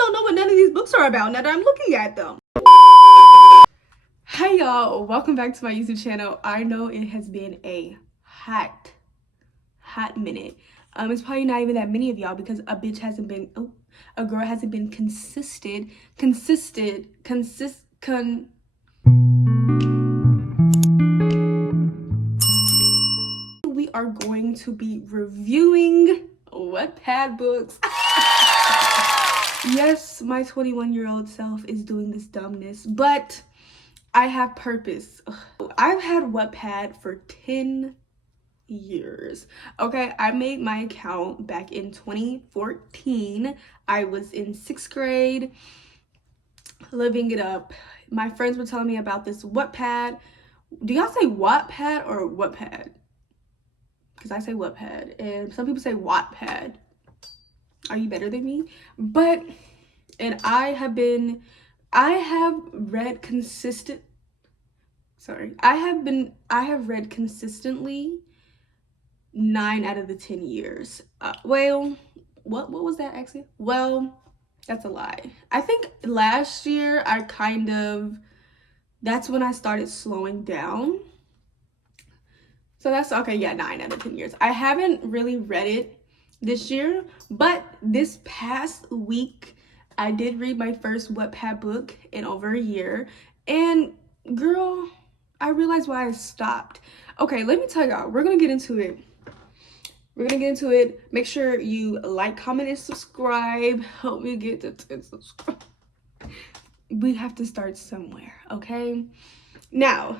don't know what none of these books are about now that I'm looking at them. Hi y'all, welcome back to my YouTube channel. I know it has been a hot minute. It's probably not even that many of y'all because a girl hasn't been consistent. We are going to be reviewing WATTPAD books. Yes, my 21-year-old self is doing this dumbness, but I have purpose. I've had WATTPAD for 10 years. Okay, I made my account back in 2014. I was in 6th grade, living it up. My friends were telling me about this WATTPAD. Do y'all say WATTPAD or WATTPAD? Because I say WATTPAD, and some people say WATTPAD. Are you better than me? I have read consistently 9 out of the 10 years. Well, what was that actually? Well, that's a lie. I think last year that's when I started slowing down. So that's okay, yeah, 9 out of 10 years. I haven't really read it this year, but this past week I did read my first WATTPAD book in over a year, and girl, I realized why I stopped. Okay, let me tell y'all, we're gonna get into it. Make sure you like, comment, and subscribe. Help me get to 10 subscribers. We have to start somewhere, okay? Now,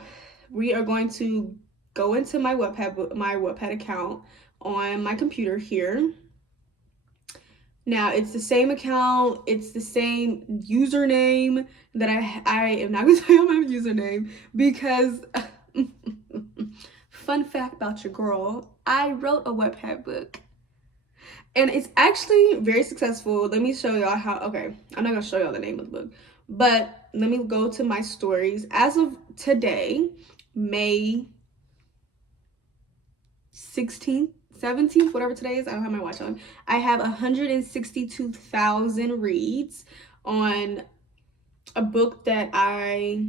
we are going to go into my WATTPAD account on my computer here. Now, it's the same account, it's the same username that I am not gonna tell you my username because fun fact about your girl, I wrote a WATTPAD book. And it's actually very successful. Let me show y'all okay, I'm not gonna show y'all the name of the book, but let me go to my stories. As of today, May 16th, 17th, whatever today is, I don't have my watch on. I have 162,000 reads on a book that I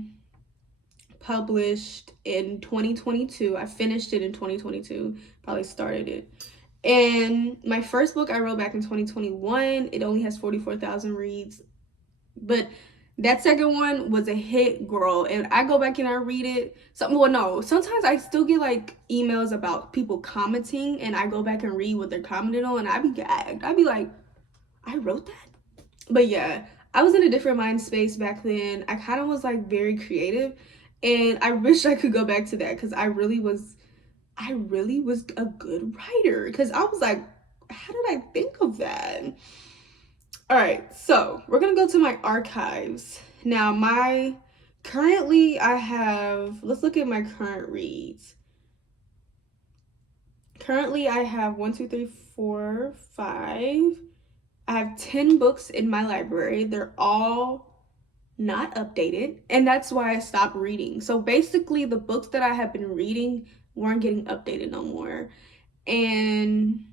published in 2022. I finished it in 2022, probably started it. And my first book I wrote back in 2021, it only has 44,000 reads, but that second one was a hit, girl. And I go back and I read it. Sometimes I still get like emails about people commenting, and I go back and read what they're commenting on, and I be gagged. I be like, I wrote that? But yeah, I was in a different mind space back then. I kind of was like very creative, and I wish I could go back to that because I really was a good writer, because I was like, how did I think of that? All right, so we're gonna go to my archives. Now, let's look at my current reads. Currently, I have 1, 2, 3, 4, 5. I have 10 books in my library. They're all not updated, and that's why I stopped reading. So basically, the books that I have been reading weren't getting updated no more. And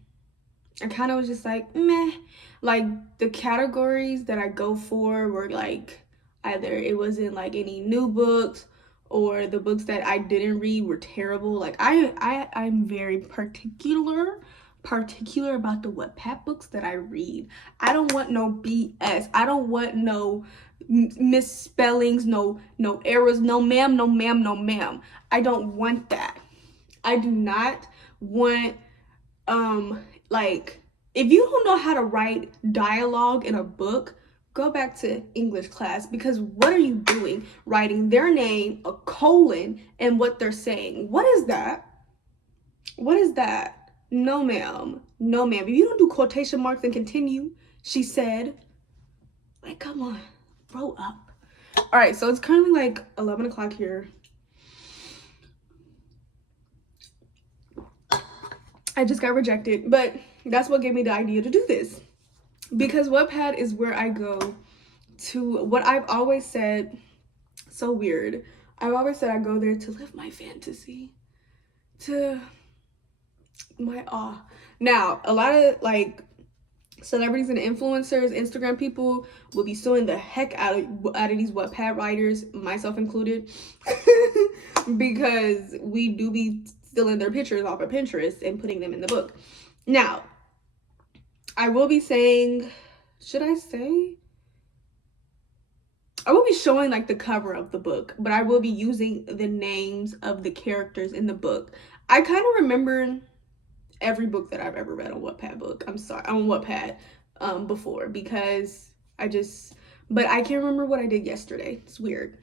I kind of was just like, meh. Like, the categories that I go for were like, either it wasn't like any new books, or the books that I didn't read were terrible. Like, I'm very particular about the WATTPAD books that I read. I don't want no BS. I don't want no misspellings, no errors, no ma'am, no ma'am, no ma'am. I don't want that. I do not want like, if you don't know how to write dialogue in a book, go back to English class, because what are you doing? Writing their name, a colon, and what they're saying. What is that? No, ma'am. No, ma'am. If you don't do quotation marks and continue, she said, like, come on, grow up. All right, so it's currently like 11 o'clock here. I just got rejected, but that's what gave me the idea to do this, because WATTPAD is where I go to, what I've always said, so weird, I've always said I go there to live my fantasy, to my awe. Now, a lot of like celebrities and influencers, Instagram people will be suing the heck out of these Wattpad writers, myself included, because we do be stealing their pictures off of Pinterest and putting them in the book. Now, I will be saying, should I say? I will be showing like the cover of the book, but I will be using the names of the characters in the book. I kind of remember every book that I've ever read on Wattpad before, because but I can't remember what I did yesterday. It's weird.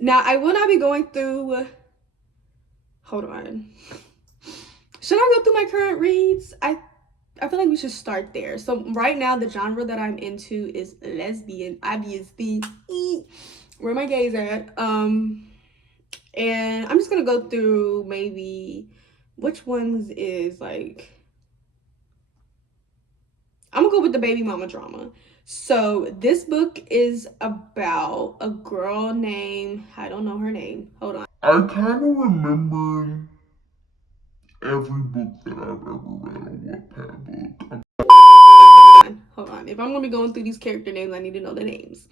Now, I will not be going through, hold on. Should I go through my current reads? I feel like we should start there. So right now, the genre that I'm into is lesbian, obviously. Where my gays at? And I'm just gonna go through maybe which ones is like, I'm gonna go with the baby mama drama. So this book is about a girl named, I don't know her name. Hold on. I kind of remember every book that I've ever read on Wattpad book. Hold on. If I'm gonna be going through these character names, I need to know the names.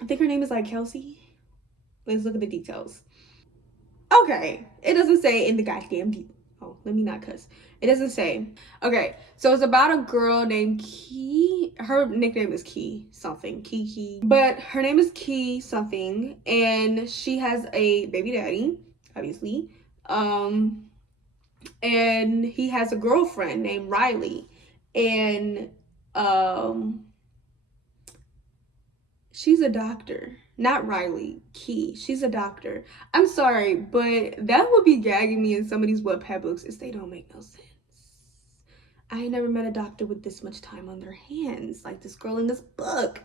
I think her name is like Kelsey. Let's look at the details. Okay, it doesn't say in the goddamn details. Oh, let me not cuss. It doesn't say. Okay, so it's about a girl named Key. Her nickname is Key something. Kiki. But her name is Key something. And she has a baby daddy, obviously. And he has a girlfriend named Riley. And she's a doctor. Not Riley, Key. She's a doctor. I'm sorry, but that would be gagging me in some of these Wattpad books is they don't make no sense. I ain't never met a doctor with this much time on their hands, like this girl in this book.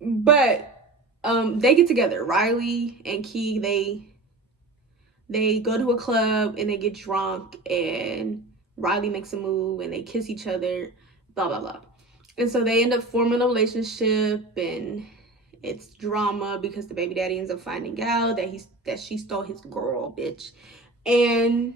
But they get together. Riley and Key, they go to a club and they get drunk, and Riley makes a move and they kiss each other, blah, blah, blah. And so they end up forming a relationship, and it's drama because the baby daddy ends up finding out that she stole his girl, bitch. And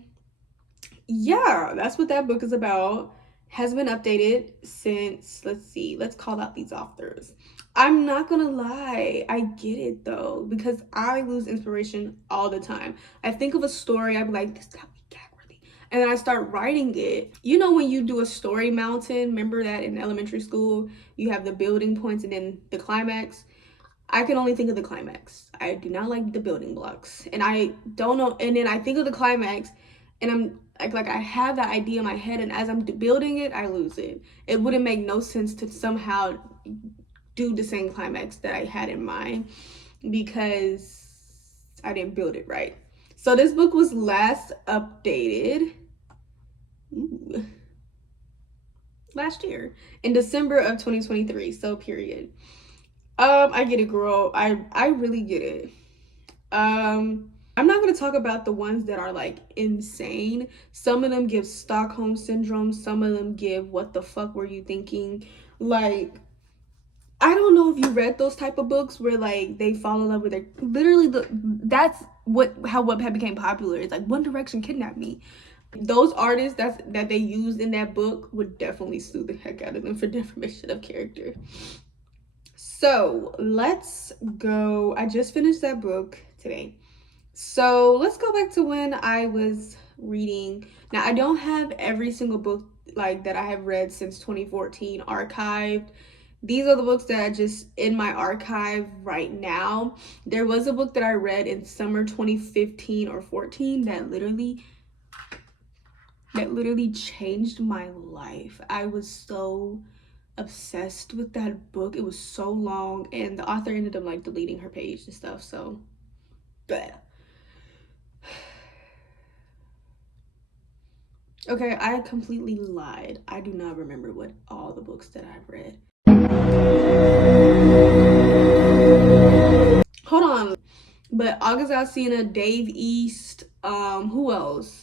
yeah, that's what that book is about. Has been updated since, let's call out these authors. I'm not gonna lie, I get it though, because I lose inspiration all the time. I think of a story, I'd be like, this got me gag worthy, and then I start writing it. You know, when you do a story mountain, remember that in elementary school, you have the building points and then the climax? I can only think of the climax. I do not like the building blocks. And I don't know. And then I think of the climax and I'm like I have that idea in my head. And as I'm building it, I lose it. It wouldn't make no sense to somehow do the same climax that I had in mind because I didn't build it right. So this book was last updated last year in December of 2023. So period. I get it, girl. I really get it. I'm not gonna talk about the ones that are like insane. Some of them give Stockholm syndrome. Some of them give what the fuck were you thinking? Like, I don't know if you read those type of books where like they fall in love with their literally that's how Wattpad became popular. It's like One Direction kidnapped me. Those artists that they used in that book would definitely sue the heck out of them for defamation of character. So let's go. I just finished that book today. So let's go back to when I was reading. Now, I don't have every single book like that I have read since 2014 archived. These are the books that are just in my archive right now. There was a book that I read in summer 2015 or 14 that literally changed my life. I was so obsessed with that book. It was so long, and the author ended up like deleting her page and stuff. So, but okay, I completely lied. I do not remember what all the books that I've read. Hold on. But August Alsina, Dave East, who else?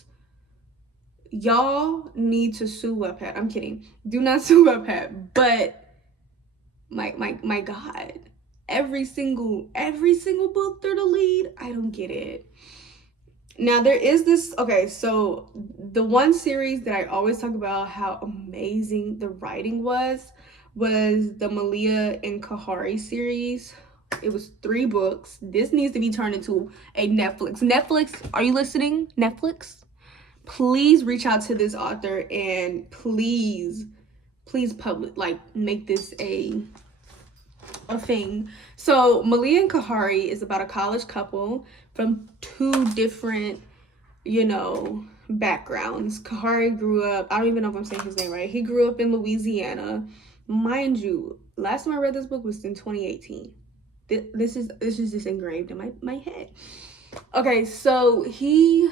Y'all need to sue Wattpad. I'm kidding. Do not sue Wattpad. But my God, every single book they're the lead. I don't get it. Now there is this, okay, so the one series that I always talk about how amazing the writing was the Malia and Kahari series. It was 3 books. This needs to be turned into a Netflix. Netflix, are you listening? Netflix? Please reach out to this author and please public, like, make this a thing. So Malia and Kahari is about a college couple from 2 different, backgrounds. Kahari grew up, I don't even know if I'm saying his name right. He grew up in Louisiana. Mind you, last time I read this book was in 2018. This is just engraved in my head. Okay, so he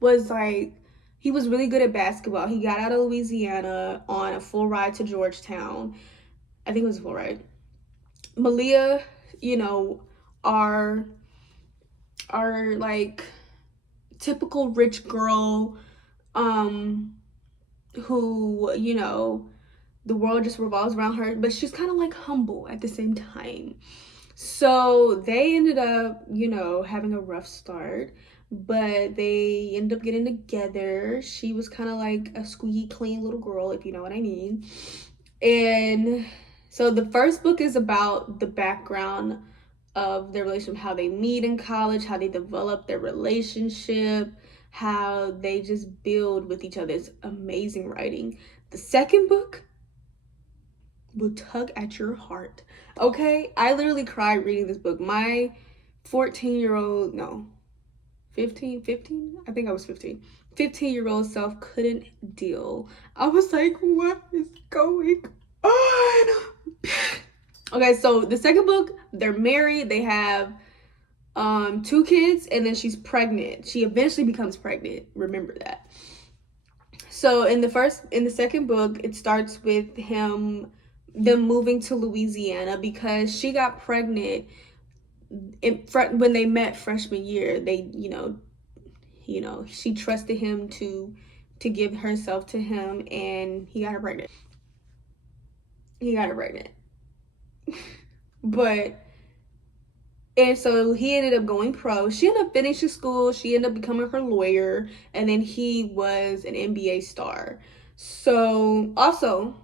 was really good at basketball. He got out of Louisiana on a full ride to Georgetown. I think it was a full ride. Malia, you know, are like typical rich girl, who, the world just revolves around her, but she's kind of like humble at the same time. So they ended up, having a rough start, but they ended up getting together. She was kind of like a squeaky clean little girl, if you know what I mean. And so the first book is about the background of their relationship, how they meet in college, how they develop their relationship, how they just build with each other. It's amazing writing. The second book will tug at your heart. Okay? I literally cried reading this book. My 14-year-old, no, 15, I think I was 15. 15-year-old self couldn't deal. I was like, what is going on? Okay, so the second book, they're married, they have 2 kids, and then she's pregnant. She eventually becomes pregnant. Remember that. So in the second book, it starts with them moving to Louisiana because she got pregnant when they met freshman year. They, she trusted him to give herself to him, and he got her pregnant. But and so he ended up going pro. She ended up finishing school. She ended up becoming her lawyer. And then he was an NBA star. So also,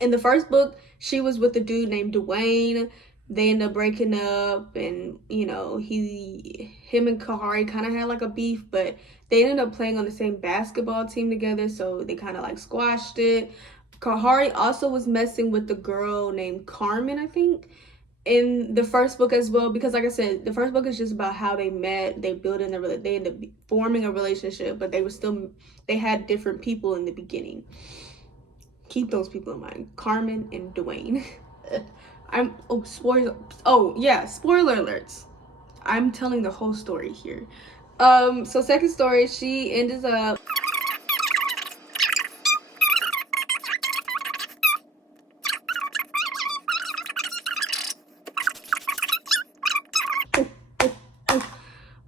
in the first book, she was with a dude named Dwayne. They ended up breaking up. And, him and Kahari kind of had like a beef. But they ended up playing on the same basketball team together. So they kind of like squashed it. Kahari also was messing with the girl named Carmen, I think, in the first book as well, because like I said, the first book is just about how they met. They built in they ended up forming a relationship, but they had different people in the beginning. Keep those people in mind: Carmen and Dwayne. Spoiler alerts. I'm telling the whole story here. So second story, she ends up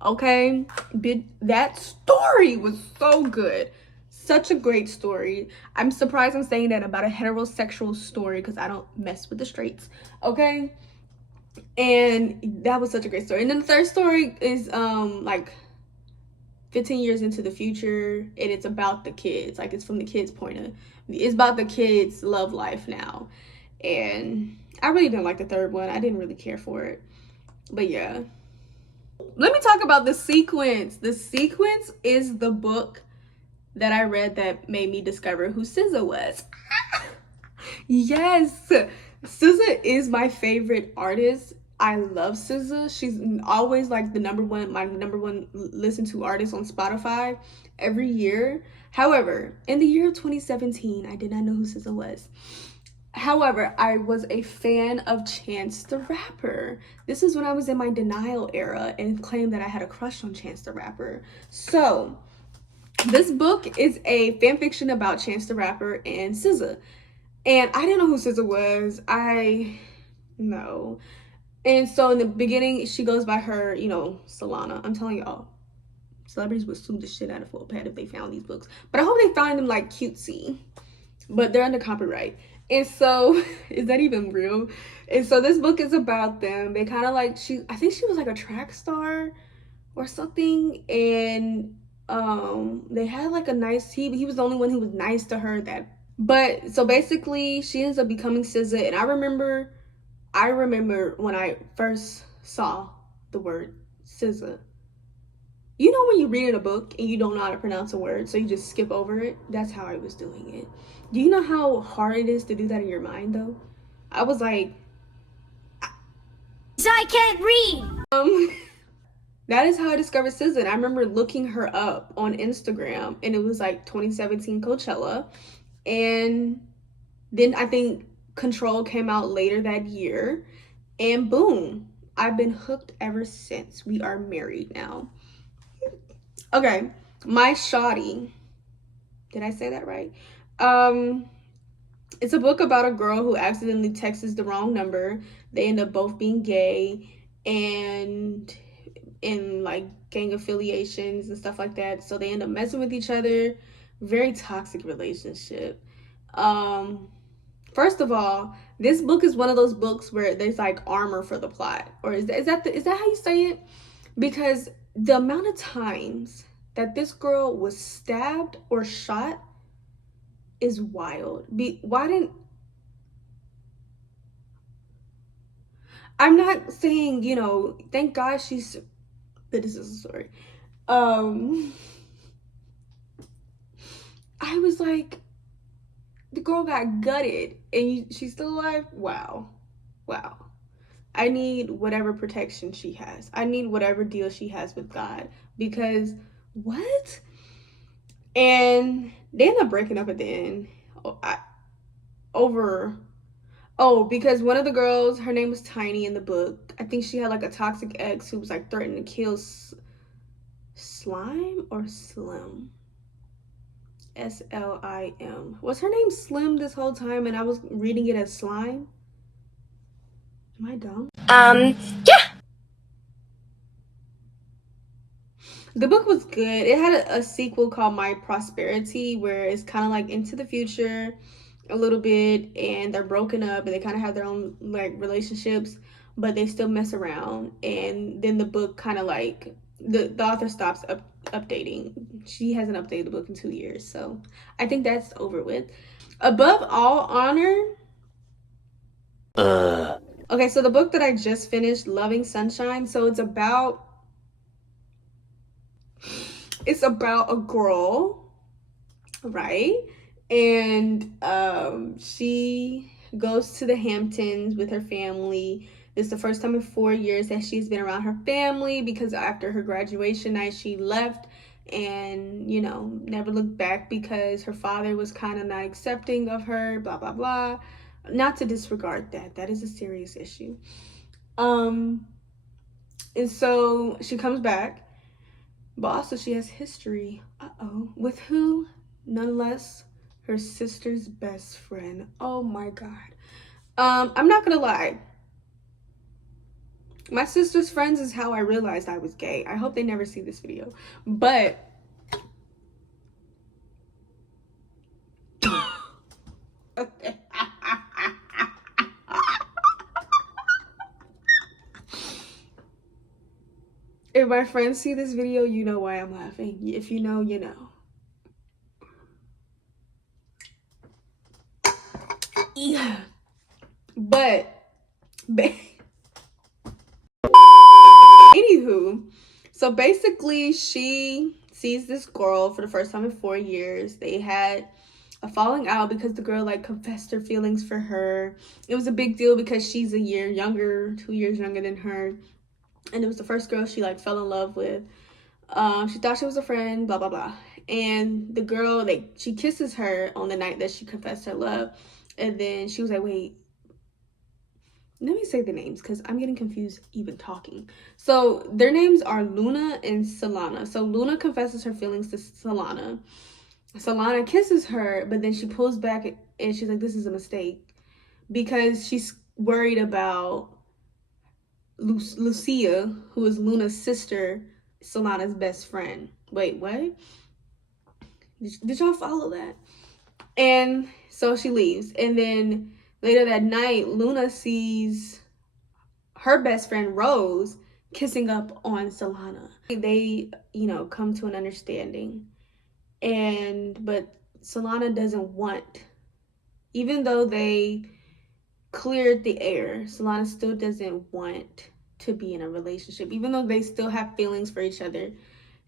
okay, that story was so good. Such a great story. I'm surprised I'm saying that about a heterosexual story because I don't mess with the straights. Okay, and that was such a great story. And then the third story is like 15 years into the future, and it's about the kids. Like, it's from the kids' it's about the kids' love life now. And I really didn't like the third one. I didn't really care for it, but yeah. Let me talk about The Sequence. The Sequence is the book that I read that made me discover who SZA was. Yes, SZA is my favorite artist. I love SZA. She's always like my number one listened to artist on Spotify every year. However, in the year of 2017, I did not know who SZA was. However, I was a fan of Chance the Rapper. This is when I was in my denial era and claimed that I had a crush on Chance the Rapper. So, this book is a fan fiction about Chance the Rapper and SZA. And I didn't know who SZA was. No. And so in the beginning, she goes by her, Solana. I'm telling y'all, celebrities would sue the shit out of WATTPAD if they found these books. But I hope they find them like cutesy. But they're under copyright. And so, is that even real? And so this book is about them. They kind of like, I think she was like a track star or something, and they had like a nice he was the only one who was nice to her. That but so basically she ends up becoming SZA, and I remember when I first saw the word SZA. You know when you read in a book and you don't know how to pronounce a word, so you just skip over it? That's how I was doing it. Do you know how hard it is to do that in your mind, though? I was like, I can't read. that is how I discovered SZA. And I remember looking her up on Instagram, and it was like 2017 Coachella. And then I think Control came out later that year, and boom, I've been hooked ever since. We are married now. Okay, my shoddy. Did I say that right? Um, it's a book about a girl who accidentally texts the wrong number. They end up both being gay and in like gang affiliations and stuff like that. So they end up messing with each other. Very toxic relationship. Um, First of all, this book is one of those books where there's like armor for the plot, or is that how you say it? Because the amount of times that this girl was stabbed or shot is wild. Why didn't I'm not saying, thank God she's but this is a story. Um I was like, the girl got gutted and she's still alive. Wow. Wow. I need whatever protection she has. I need whatever deal she has with God, because what? And they end up breaking up at the end. Oh, over because one of the girls, her name was Tiny in the book. I think she had like a toxic ex who was like threatening to kill Slime or Slim. Slim. Was her name Slim this whole time and I was reading it as Slime? Am I dumb? Yeah. The book was good. It had a sequel called My Prosperity, where it's kind of like into the future a little bit, and they're broken up and they kind of have their own like relationships, but they still mess around. And then the book kind of like the author stops updating. She hasn't updated the book in 2 years, so I think that's over with. Above All Honor. Okay, so the book that I just finished, Loving Sunshine. So it's about a girl, right? And she goes to the Hamptons with her family. It's the first time in 4 years that she's been around her family, because after her graduation night she left and never looked back because her father was kind of not accepting of her, blah blah blah. Not to disregard that is a serious issue. um and so she comes back, but also she has history. With who? None less her sister's best friend. Oh my god. I'm not gonna lie. My sister's friends is how I realized I was gay. I hope they never see this video. But if my friends see this video, you know why I'm laughing. If you know, you know. Yeah. But anywho, so basically she sees this girl for the first time in 4 years. They had a falling out because the girl like confessed her feelings for her. It was a big deal because she's a year younger, 2 years younger than her, and it was the first girl she like fell in love with. She thought she was a friend, blah blah blah. And the girl, like, she kisses her on the night that she confessed her love, and then she was like, wait, let me say the names because I'm getting confused even talking. So their names are Luna and Solana. So Luna confesses her feelings to Solana. Solana kisses her, but then she pulls back and she's like, this is a mistake, because she's worried about Lucia, who is Luna's sister, Solana's best friend. Wait, what? Did y'all follow that? And so she leaves. And then later that night, Luna sees her best friend Rose kissing up on Solana. They, you know, come to an understanding. But Solana doesn't want, even though they cleared the air, Solana still doesn't want to be in a relationship. Even though they still have feelings for each other,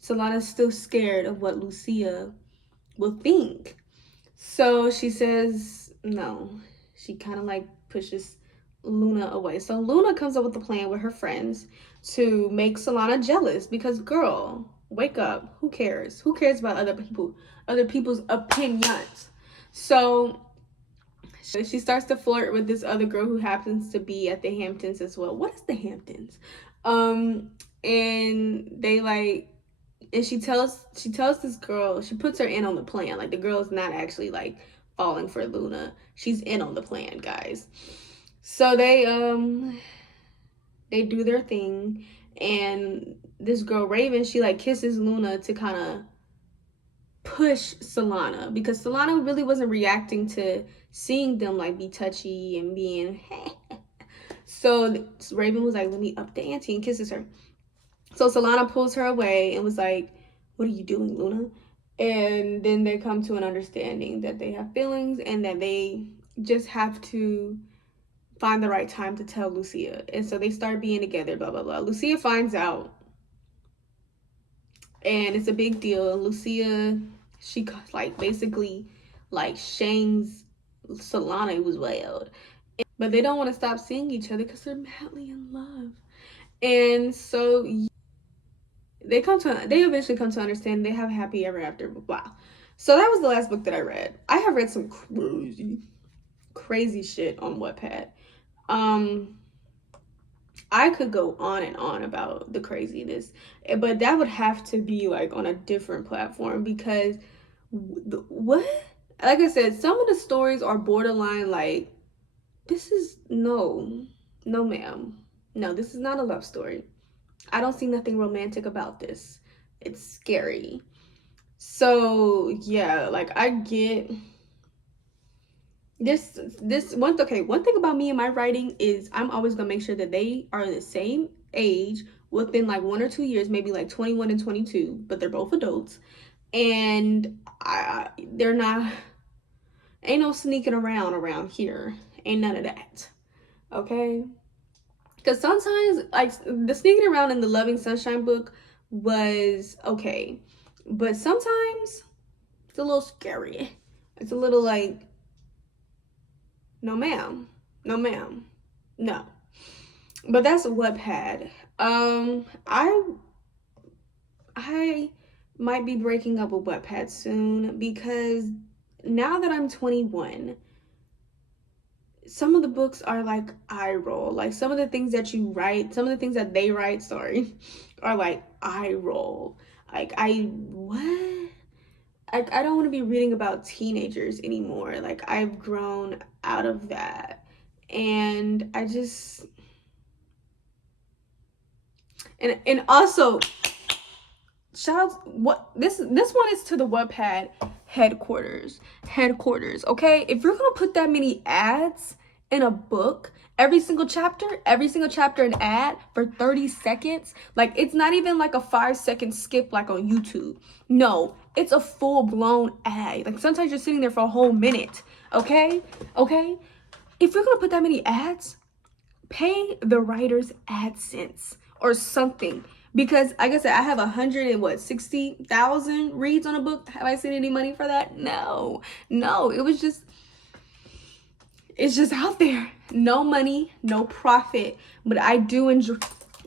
Solana's still scared of what Lucia will think. So she says no. She kind of like pushes Luna away. So Luna comes up with a plan with her friends to make Solana jealous because, girl, wake up. Who cares? Who cares about other people's opinions? So she starts to flirt with this other girl who happens to be at the Hamptons as well. What is the Hamptons? And they like, and she tells this girl, she puts her in on the plan. Like, the girl is not actually like falling for Luna. She's in on the plan, guys. So they do their thing, and this girl Raven, she like kisses Luna to kind of push Solana, because Solana really wasn't reacting to seeing them like be touchy and being so Raven was like, let me up the ante, and kisses her. So Solana pulls her away and was like, what are you doing, Luna? And then they come to an understanding that they have feelings and that they just have to find the right time to tell Lucia. And so they start being together, blah, blah, blah. Lucia finds out, and it's a big deal. Lucia, she like basically like shames Solana, who was wild. But they don't want to stop seeing each other because they're madly in love. And so they eventually come to understand. They have a happy ever after. Wow. So that was the last book that I read. I have read some crazy shit on Wattpad. I could go on and on about the craziness, but that would have to be like on a different platform, because what? Like I said, some of the stories are borderline like, this is no ma'am. No, this is not a love story. I don't see nothing romantic about this. It's scary. So yeah, like I get this one. Okay, one thing about me and my writing is I'm always gonna make sure that they are the same age within like 1 or 2 years, maybe like 21 and 22, but they're both adults, and they're not, ain't no sneaking around here. Ain't none of that. Okay? Because sometimes, like, the sneaking around in the Loving Sunshine book was okay, but sometimes it's a little scary. It's a little like, no ma'am, no ma'am, no. But that's Wattpad. I might be breaking up with Wattpad soon, because now that I'm 21, some of the books are like eye roll. Like, some of the things that you write, some of the things that they write, sorry, are like eye roll. Like, what? I don't want to be reading about teenagers anymore. Like, I've grown out of that. And I just, and also, shout out, what this one is to the Wattpad headquarters, okay? If you're gonna put that many ads in a book, every single chapter an ad for 30 seconds, like, it's not even like a 5-second skip like on YouTube. No, it's a full-blown ad. Like, sometimes you're sitting there for a whole minute. Okay, if you're gonna put that many ads, pay the writers AdSense or something. Because, like I said, I have 160,000 reads on a book. Have I seen any money for that? No. It's just out there. No money, no profit. But I do enjoy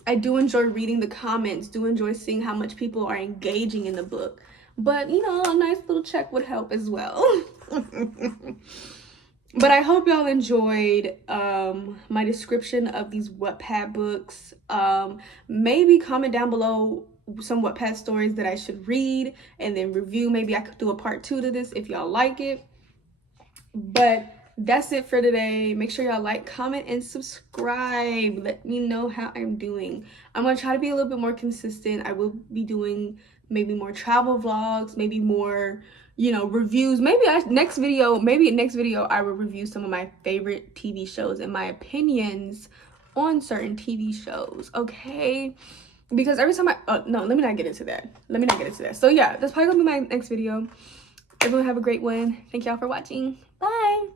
reading the comments. Do enjoy seeing how much people are engaging in the book. But, you know, a nice little check would help as well. But I hope y'all enjoyed my description of these Wattpad books. Maybe comment down below some Wattpad stories that I should read and then review. Maybe I could do a part 2 to this if y'all like it. But that's it for today. Make sure y'all like, comment, and subscribe. Let me know how I'm doing. I'm going to try to be a little bit more consistent. I will be doing maybe more travel vlogs, maybe more, you know, reviews. Maybe next video I will review some of my favorite TV shows and my opinions on certain TV shows, okay? Because every time no, let me not get into that. So yeah, that's probably gonna be my next video. Everyone have a great one. Thank y'all for watching. Bye.